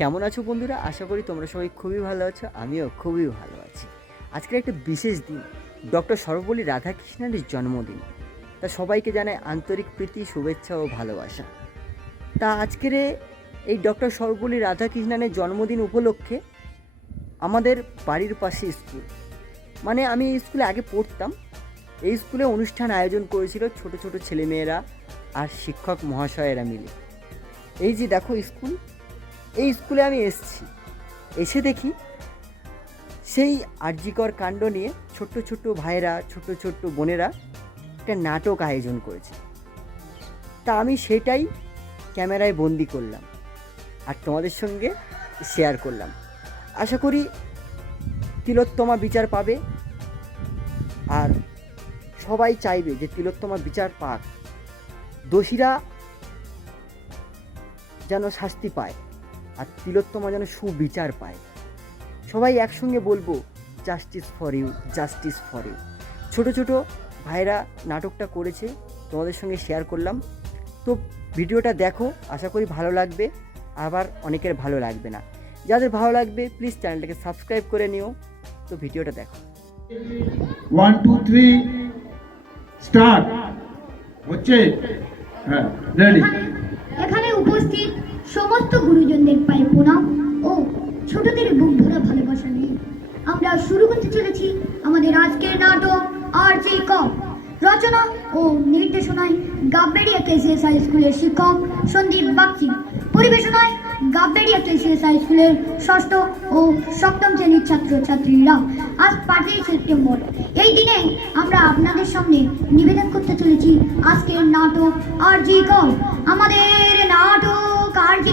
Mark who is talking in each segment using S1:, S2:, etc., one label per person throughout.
S1: কেমন আছো বন্ধুরা? আশা করি তোমরা সবাই খুবই ভালো আছো, আমিও খুবই ভালো আছি। আজকের একটা বিশেষ দিন, ডক্টর সর্বপল্লী রাধাকৃষ্ণের জন্মদিন। তা সবাইকে জানায় আন্তরিক প্রীতি, শুভেচ্ছা ও ভালোবাসা। তা আজকের এই ডক্টর সর্বপল্লী রাধাকৃষ্ণনের জন্মদিন উপলক্ষে আমাদের বাড়ির পাশে স্কুল। মানে আমি স্কুলে আগে পড়তাম। এই স্কুলে অনুষ্ঠান আয়োজন করেছিল ছোট ছোট ছেলেমেয়েরা আর শিক্ষক মহাশয়েরা মিলে। এই যে দেখো স্কুল এই স্কুলে আমি এসেছি। এসে দেখি সেই আর্যিকর কাণ্ড নিয়ে ছোট্ট ছোট্ট ভাইয়েরা, ছোট্ট ছোট্ট বোনেরা একটা নাটক আয়োজন করেছে। তা আমি সেটাই ক্যামেরায় বন্দি করলাম আর তোমাদের সঙ্গে শেয়ার করলাম। আশা করি তিলোত্তমা বিচার পাবে আর সবাই চাইবে যে তিলোত্তমা বিচার পাক। দোষীরা যেন শাস্তি পায়। আর তিলোত্তমা যেন সুবিচার পায়। সবাই একসঙ্গে বলব justice for you justice for you ছোটো ছোটো ভাইরা নাটকটা করেছে তোমাদের সঙ্গে শেয়ার করলাম। তো ভিডিওটা দেখো আশা করি ভালো লাগবে আবার অনেকের ভালো লাগবে না। যাদের ভালো লাগবে প্লিজ চ্যানেলটাকে সাবস্ক্রাইব করে নিও। তো ভিডিওটা দেখো।
S2: ওয়ান টু থ্রি স্টার্ট হচ্ছে? হ্যাঁ রেডি
S3: এখানে- এখানে উপস্থিত সমস্ত গুরুজনদের পায়ে প্রণাম ও ছোটদের বুক ভরা ভালোবাসা নিয়ে আমরা শুরু করতে চলেছি আমাদের আজকের নাটক আর জি কম। রচনা ও নির্দেশনায় গাববেড়িয়া কেসিএস হাই স্কুলের শিক্ষক সন্দীপ বাগচি। পরিবেশনায় গাববেড়িয়া কেসিএস হাই স্কুলের ষষ্ঠ ও সপ্তম শ্রেণির ছাত্রছাত্রীরা আজ পাঁচই সেপ্টেম্বর। এই দিনে আমরা আপনাদের সামনে নিবেদন করতে চলেছি আজকের নাটক আর জি কম। আমাদের নাটক জি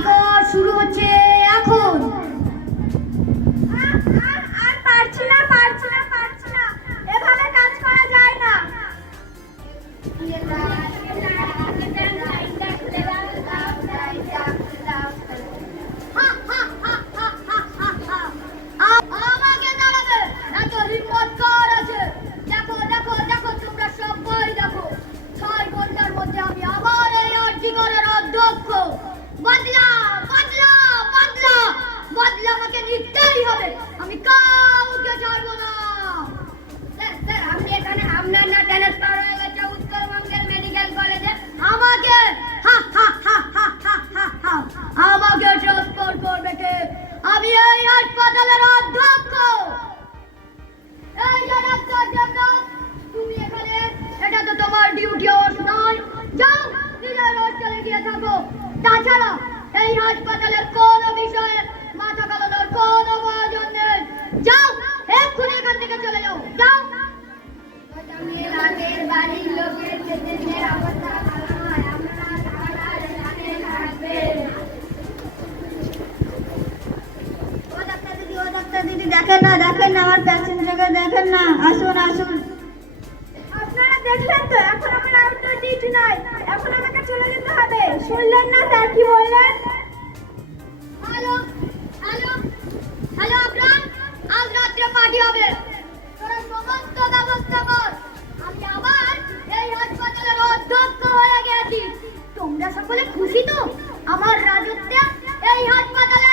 S3: শুরু হচ্ছে এখন। আর পারছি না পারছি ডিউটি অবশ্য নয়। যাও, নিজের হোস্টেলে গিয়ে থাকো। তাছাড়া এই হাসপাতালের কোনো বিষয়ে মাথা কামানোর কোনো প্রয়োজন নেই। যাও, এক্ষুনি এখান থেকে চলে যাও। যাও। ও দিদি দিদি, দেখেন না দেখেন না, আমার প্যাসেঞ্জারকে দেখেন না। আসুন আসুন। চলে যেতে হবে। শুনলেন না কি বললেন? হ্যালো হ্যালো হ্যালো আজ রাত্রে পার্টি হবে। এই হয়ে গেছি। তোমরা সকলে খুশি তো? আমার রাজত্বে এই হাসপাতালের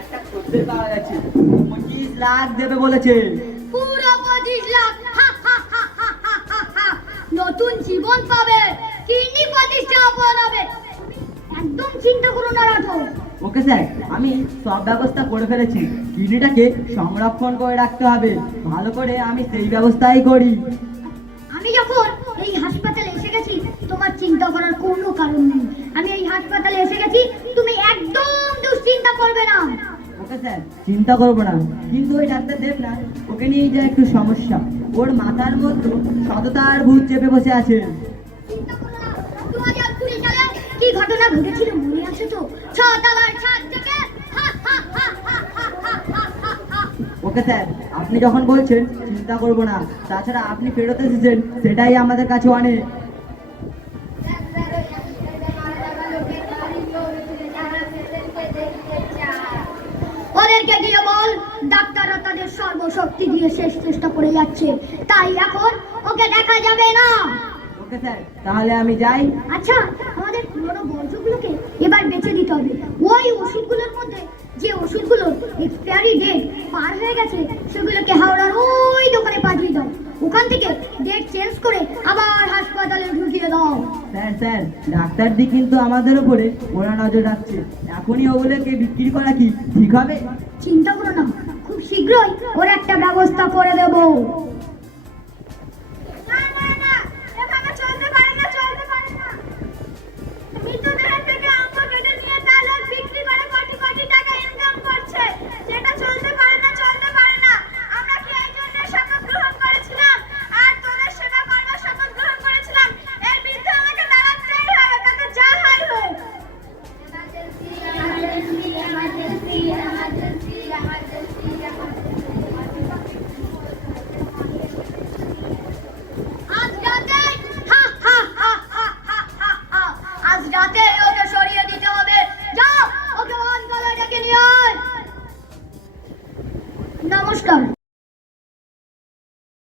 S1: একটা খদ্দের পাওয়া গেছে পঁচিশ লাখ দেবে বলেছে।
S3: পুরো পঁচিশ লাখ। হা, হা, হা, হা, হা, হা, হা। নতুন জীবন পাবে। কিডনি প্রতিস্থাপন হবে একদম চিন্তা করো না রাঠো
S4: ওকে স্যার আমি সব ব্যবস্থা করে ফেলেছি। কিডনিটাকে সংরক্ষণ করে রাখতে হবে। ভালো করে আমি সেই ব্যবস্থাই করি।
S3: আমি যখন এই হাসপাতালে এসে গেছি তোমার চিন্তা করার কোনো কারণ নেই। আমি এই হাসপাতালে এসে গেছি চিন্তা করবে না।
S4: ওকে স্যার চিন্তা করব না। কিন্তু ওই ডাক্তার দেব না ওকে নিয়ে যা একটু সমস্যা। ওর মাথার মধ্যে সততার ভূত চেপে বসে আছে।
S3: কি ঘটনা ঘটেছিল মনে আছে তো? ছতলার
S4: ওকে স্যার আপনি যখন বলছেন চিন্তা করব না। তাছাড়া আপনি ফেরত এসেছেন সেটাই আমাদের কাছে অনেক।
S3: ওদেরকে গিয়ে বল। ডাক্তাররা তাদের সর্বশক্তি দিয়ে শেষ চেষ্টা করে যাচ্ছে। তাই এখন ওকে দেখা যাবে না।
S4: ওকে স্যার তাহলে আমি যাই।
S3: আচ্ছা আমাদের পুরনো বর্জ্যগুলোকে এবার বেঁচে দিতে হবে। ওই ওষুধগুলোর মধ্যে যে ওষুধগুলো এক্সপায়ারি ডেট পার হয়ে গেছে সেগুলোকে হাওড়ার ওই দোকানে পাঠিয়ে দাও। ওখান থেকে ডেট চেঞ্জ করে আবার হাসপাতালে ঢুকিয়ে দাও।
S4: স্যার স্যার ডাক্তারদি কিন্তু আমাদের উপরে ওরা নজর রাখছে। এখনই ওগুলোকে বিক্রি করা কি ঠিক হবে?
S3: চিন্তা করো না খুব শীঘ্রই ওর একটা ব্যবস্থা করে দেবো।